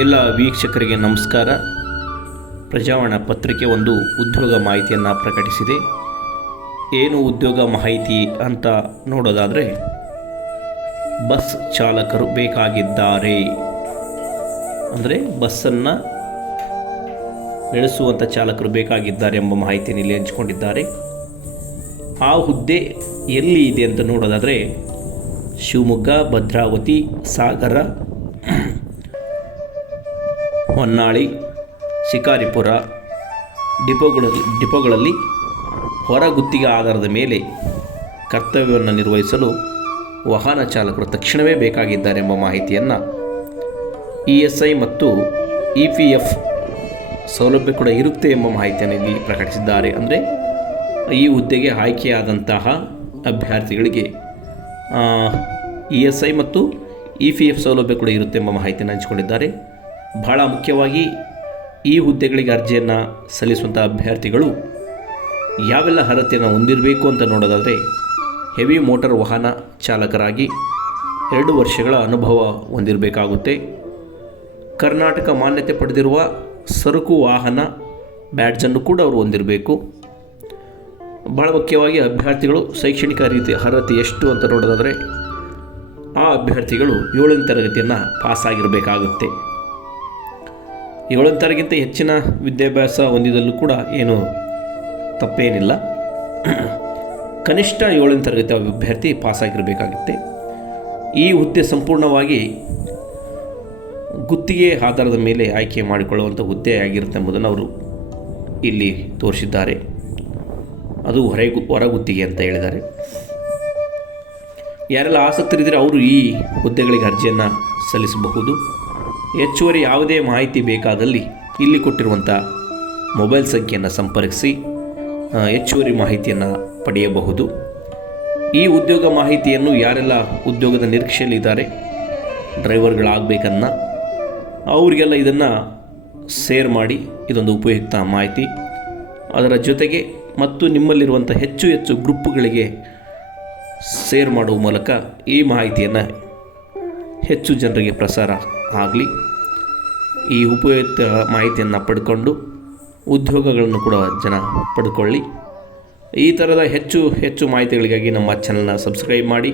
ಎಲ್ಲ ವೀಕ್ಷಕರಿಗೆ ನಮಸ್ಕಾರ. ಪ್ರಜಾವಾಣ ಪತ್ರಿಕೆ ಒಂದು ಉದ್ಯೋಗ ಮಾಹಿತಿಯನ್ನು ಪ್ರಕಟಿಸಿದೆ. ಏನು ಉದ್ಯೋಗ ಮಾಹಿತಿ ಅಂತ ನೋಡೋದಾದರೆ, ಬಸ್ ಚಾಲಕರು ಬೇಕಾಗಿದ್ದಾರೆ. ಅಂದರೆ ಬಸ್ಸನ್ನು ನಡೆಸುವಂಥ ಚಾಲಕರು ಬೇಕಾಗಿದ್ದಾರೆ ಎಂಬ ಮಾಹಿತಿಯನ್ನು ಇಲ್ಲಿ ಹಂಚಿಕೊಂಡಿದ್ದಾರೆ. ಆ ಹುದ್ದೆ ಎಲ್ಲಿ ಇದೆ ಅಂತ ನೋಡೋದಾದರೆ, ಶಿವಮೊಗ್ಗ, ಭದ್ರಾವತಿ, ಸಾಗರ ಹೊನ್ನಾಳಿ, ಶಿಕಾರಿಪುರ ಡಿಪೋಗಳಲ್ಲಿ ಡಿಪೋಗಳಲ್ಲಿ ಹೊರಗುತ್ತಿಗೆ ಆಧಾರದ ಮೇಲೆ ಕರ್ತವ್ಯವನ್ನು ನಿರ್ವಹಿಸಲು ವಾಹನ ಚಾಲಕರು ತಕ್ಷಣವೇ ಬೇಕಾಗಿದ್ದಾರೆ ಎಂಬ ಮಾಹಿತಿಯನ್ನು ಇ ಎಸ್ ಐ ಮತ್ತು ಇ ಪಿ ಎಫ್ ಸೌಲಭ್ಯ ಕೂಡ ಇರುತ್ತೆ ಎಂಬ ಮಾಹಿತಿಯನ್ನು ಇಲ್ಲಿ ಪ್ರಕಟಿಸಿದ್ದಾರೆ. ಅಂದರೆ ಈ ಹುದ್ದೆಗೆ ಆಯ್ಕೆಯಾದಂತಹ ಅಭ್ಯರ್ಥಿಗಳಿಗೆ ಇ ಎಸ್ ಐ ಮತ್ತು ಇ ಪಿ ಎಫ್ ಸೌಲಭ್ಯ ಕೂಡ ಇರುತ್ತೆ ಎಂಬ ಮಾಹಿತಿಯನ್ನು ಹಂಚಿಕೊಂಡಿದ್ದಾರೆ. ಬಹಳ ಮುಖ್ಯವಾಗಿ ಈ ಹುದ್ದೆಗಳಿಗೆ ಅರ್ಜಿಯನ್ನು ಸಲ್ಲಿಸುವಂಥ ಅಭ್ಯರ್ಥಿಗಳು ಯಾವೆಲ್ಲ ಅರ್ಹತೆಯನ್ನು ಹೊಂದಿರಬೇಕು ಅಂತ ನೋಡೋದಾದರೆ ಹೆವಿ ಮೋಟಾರ್ ವಾಹನ ಚಾಲಕರಾಗಿ ಎರಡು ವರ್ಷಗಳ ಅನುಭವ ಹೊಂದಿರಬೇಕಾಗುತ್ತೆ. ಕರ್ನಾಟಕ ಮಾನ್ಯತೆ ಪಡೆದಿರುವ ಸರಕು ವಾಹನ ಬ್ಯಾಡ್ಜನ್ನು ಕೂಡ ಅವರು ಹೊಂದಿರಬೇಕು. ಭಾಳ ಮುಖ್ಯವಾಗಿ ಅಭ್ಯರ್ಥಿಗಳು ಶೈಕ್ಷಣಿಕ ರೀತಿ ಅರ್ಹತೆ ಎಷ್ಟು ಅಂತ ನೋಡೋದಾದರೆ ಆ ಅಭ್ಯರ್ಥಿಗಳು ಏಳನೇ ತರಗತಿಯನ್ನು ಪಾಸಾಗಿರಬೇಕಾಗುತ್ತೆ. ಏಳನೇ ತರಗಿಂತ ಹೆಚ್ಚಿನ ವಿದ್ಯಾಭ್ಯಾಸ ಹೊಂದಿದಲ್ಲೂ ಕೂಡ ಏನು ತಪ್ಪೇನಿಲ್ಲ. ಕನಿಷ್ಠ ಏಳನೇ ತರಗತಿ ಅಭ್ಯರ್ಥಿ ಪಾಸಾಗಿರಬೇಕಾಗುತ್ತೆ. ಈ ಹುದ್ದೆ ಸಂಪೂರ್ಣವಾಗಿ ಗುತ್ತಿಗೆ ಆಧಾರದ ಮೇಲೆ ಆಯ್ಕೆ ಮಾಡಿಕೊಳ್ಳುವಂಥ ಹುದ್ದೆ ಆಗಿರುತ್ತೆ ಎಂಬುದನ್ನು ಅವರು ಇಲ್ಲಿ ತೋರಿಸಿದ್ದಾರೆ. ಅದು ಹೊರಗು ಹೊರಗುತ್ತಿಗೆ ಅಂತ ಹೇಳಿದ್ದಾರೆ. ಯಾರೆಲ್ಲ ಆಸಕ್ತರಿದ್ದರೆ ಅವರು ಈ ಹುದ್ದೆಗಳಿಗೆ ಅರ್ಜಿಯನ್ನು ಸಲ್ಲಿಸಬಹುದು. ಹೆಚ್ಚುವರಿ ಯಾವುದೇ ಮಾಹಿತಿ ಬೇಕಾದಲ್ಲಿ ಇಲ್ಲಿ ಕೊಟ್ಟಿರುವಂಥ ಮೊಬೈಲ್ ಸಂಖ್ಯೆಯನ್ನು ಸಂಪರ್ಕಿಸಿ ಹೆಚ್ಚುವರಿ ಮಾಹಿತಿಯನ್ನು ಪಡೆಯಬಹುದು. ಈ ಉದ್ಯೋಗ ಮಾಹಿತಿಯನ್ನು ಯಾರೆಲ್ಲ ಉದ್ಯೋಗದ ನಿರೀಕ್ಷೆಯಲ್ಲಿದ್ದಾರೆ, ಡ್ರೈವರ್ಗಳಾಗಬೇಕನ್ನ ಅವರಿಗೆಲ್ಲ ಇದನ್ನು ಸೇರ್ ಮಾಡಿ, ಇದೊಂದು ಉಪಯುಕ್ತ ಮಾಹಿತಿ. ಅದರ ಜೊತೆಗೆ ಮತ್ತು ನಿಮ್ಮಲ್ಲಿರುವಂಥ ಹೆಚ್ಚು ಹೆಚ್ಚು ಗ್ರೂಪ್ಗಳಿಗೆ ಸೇರ್ ಮಾಡುವ ಮೂಲಕ ಈ ಮಾಹಿತಿಯನ್ನು ಹೆಚ್ಚು ಜನರಿಗೆ ಪ್ರಸಾರ ಆಗಲಿ. ಈ ಉಪಯುಕ್ತ ಮಾಹಿತಿಯನ್ನು ಪಡ್ಕೊಂಡು ಉದ್ಯೋಗಗಳನ್ನು ಕೂಡ ಜನ ಪಡ್ಕೊಳ್ಳಿ. ಈ ಥರದ ಹೆಚ್ಚು ಹೆಚ್ಚು ಮಾಹಿತಿಗಳಿಗಾಗಿ ನಮ್ಮ ಚಾನಲ್ನ ಸಬ್ಸ್ಕ್ರೈಬ್ ಮಾಡಿ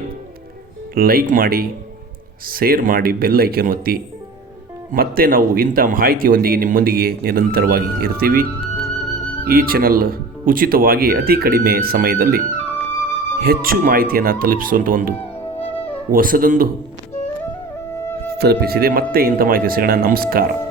ಲೈಕ್ ಮಾಡಿ ಶೇರ್ ಮಾಡಿ ಬೆಲ್ ಐಕನ್ ಒತ್ತಿ. ಮತ್ತೆ ನಾವು ಇಂಥ ಮಾಹಿತಿಯೊಂದಿಗೆ ನಿಮ್ಮೊಂದಿಗೆ ನಿರಂತರವಾಗಿ ಇರ್ತೀವಿ. ಈ ಚಾನಲ್ ಉಚಿತವಾಗಿ ಅತಿ ಕಡಿಮೆ ಸಮಯದಲ್ಲಿ ಹೆಚ್ಚು ಮಾಹಿತಿಯನ್ನು ತಲುಪಿಸುವಂಥ ಒಂದು ಹೊಸದೊಂದು ತಲುಪಿಸಿದೆ. ಮತ್ತೆ ಇಂಥ ಮಾಹಿತಿ ಸಿಗೋಣ. ನಮಸ್ಕಾರ.